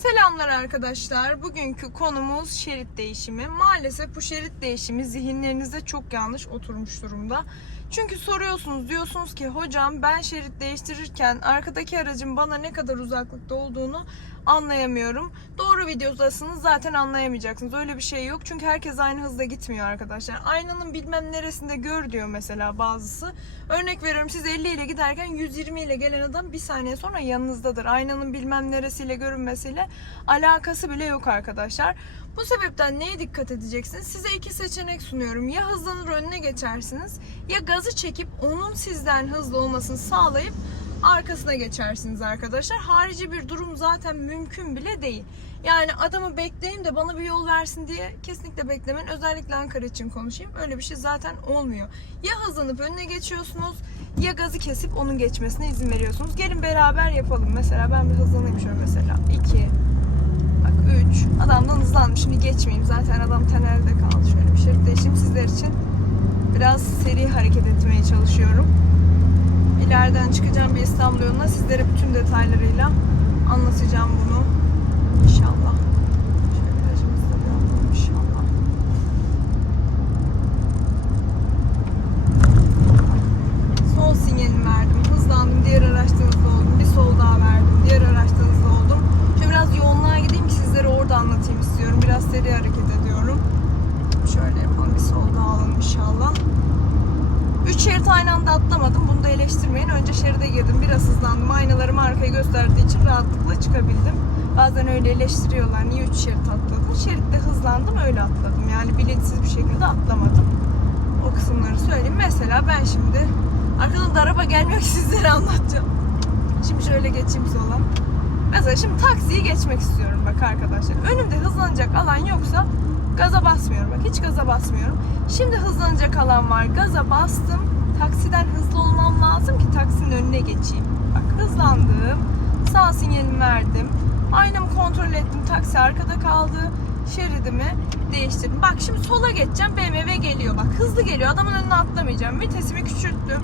Selamlar arkadaşlar. Bugünkü konumuz şerit değişimi. Maalesef bu şerit değişimi zihinlerinizde çok yanlış oturmuş durumda. Çünkü soruyorsunuz diyorsunuz ki hocam ben şerit değiştirirken arkadaki aracın bana ne kadar uzaklıkta olduğunu anlayamıyorum. Doğru videodasınız zaten anlayamayacaksınız. Öyle bir şey yok. Çünkü herkes aynı hızda gitmiyor arkadaşlar. Aynanın bilmem neresinde gör diyor mesela bazısı. Örnek veriyorum siz 50 ile giderken 120 ile gelen adam bir saniye sonra yanınızdadır. Aynanın bilmem neresiyle görünmesiyle alakası bile yok arkadaşlar. Bu sebepten neye dikkat edeceksiniz? Size iki seçenek sunuyorum. Ya hızlanır önüne geçersiniz ya gazı çekip onun sizden hızlı olmasını sağlayıp arkasına geçersiniz arkadaşlar. Harici bir durum zaten mümkün bile değil. Yani adamı bekleyeyim de bana bir yol versin diye kesinlikle beklemeyin. Özellikle Ankara için konuşayım. Öyle bir şey zaten olmuyor. Ya hızlanıp önüne geçiyorsunuz ya gazı kesip onun geçmesine izin veriyorsunuz. Gelin beraber yapalım. Mesela ben bir hızlanayım şöyle mesela. 2 Bak 3 Adamdan hızlandım. Şimdi geçmeyeyim. Zaten adam tenelde kaldı. Şöyle bir şerit değişim sizler için biraz seri hareket etmeye çalışıyorum. İleriden çıkacağım bir İstanbul yoluna sizlere bütün detaylarıyla anlatacağım bunu. İnşallah. Şöyle virajımızda bir alalım inşallah. Sol sinyalimi verdim. Hızlandım. Diğer araçtan hızlı oldum. Bir sol daha verdim. Diğer araçtan hızlı oldum. Şöyle biraz yoğunluğa gideyim ki sizlere orada anlatayım istiyorum. Biraz seri hareket ediyorum. Şöyle yapalım. Bir sol daha alalım inşallah. Üç şerit aynı anda atlamadım. Bunu da eleştirmeyin. Önce şeride girdim. Biraz hızlandım. Aynalarımı arkaya gösterdiği için rahatlıkla çıkabildim. Bazen öyle eleştiriyorlar. Niye üç şerit atladın? Şeritte hızlandım öyle atladım. Yani bilinçsiz bir şekilde atlamadım. O kısımları söyleyeyim. Mesela ben şimdi arkadan da araba gelmiyor ki sizlere anlatacağım. Şimdi şöyle geçeyim sola. Mesela şimdi taksiyi geçmek istiyorum bak arkadaşlar. Önümde hızlanacak alan yoksa gaza basmıyorum. Bak hiç gaza basmıyorum. Şimdi hızlanacak alan var. Gaza bastım. Taksiden hızlı olmam lazım ki taksinin önüne geçeyim. Bak hızlandım. Sağ sinyalimi verdim. Aynamı kontrol ettim. Taksi arkada kaldı. Şeridimi değiştirdim. Bak şimdi sola geçeceğim. BMW geliyor. Bak hızlı geliyor. Adamın önüne atlamayacağım. Vitesimi küçülttüm.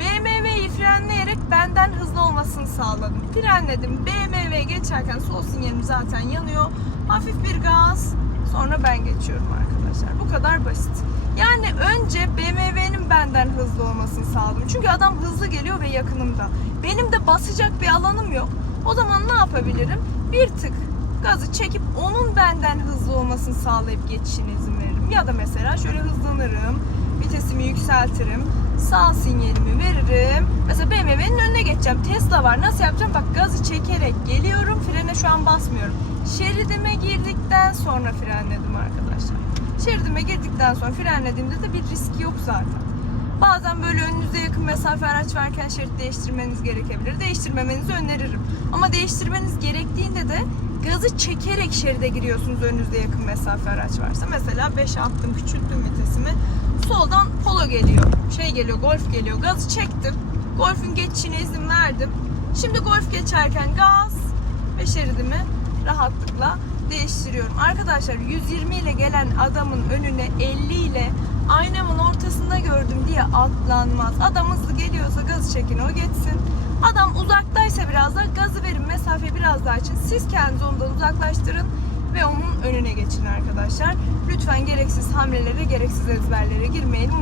BMW'yi frenleyerek benden hızlı olmasını sağladım. Frenledim. BMW geçerken sol sinyalim zaten yanıyor. Hafif bir gaz. Sonra ben geçiyorum arkadaşlar. Bu kadar basit. Yani önce BMW'nin benden hızlı olmasını sağladım. Çünkü adam hızlı geliyor ve yakınımda. Benim de basacak bir alanım yok. O zaman ne yapabilirim? Bir tık gazı çekip onun benden hızlı olmasını sağlayıp geçişine izin veririm. Ya da mesela şöyle hızlanırım. Vitesimi yükseltirim. Sağ sinyalimi veririm. Mesela BMW'nin önüne geçeceğim. Tesla var. Nasıl yapacağım? Bak gazı çekerek geliyorum. Frene şu an basmıyorum. Şeridime girdikten sonra frenledim arkadaşlar. Şeridime girdikten sonra frenlediğimde de bir risk yok zaten. Bazen böyle önünüze yakın mesafe araç varken şerit değiştirmeniz gerekebilir. Değiştirmemenizi öneririm. Ama değiştirmeniz gerektiğinde de gazı çekerek şeride giriyorsunuz önünüzde yakın mesafe araç varsa. Mesela 5'e attım, küçülttüm vitesimi. Soldan polo geliyor. Şey geliyor, golf geliyor. Gazı çektim. Golf'ün geçişine izin verdim. Şimdi golf geçerken gaz ve şeridimi rahatlıkla değiştiriyorum. Arkadaşlar 120 ile gelen adamın önüne 50 ile aynamın ortasında gördüm diye atlanmaz. Adam hızlı geliyorsa gazı çekin o geçsin. Adam uzaktaysa biraz da gazı verin mesafe biraz daha açın. Siz kendinizi ondan uzaklaştırın ve onun önüne geçin arkadaşlar. Lütfen gereksiz hamlelere, gereksiz ezberlere girmeyelim.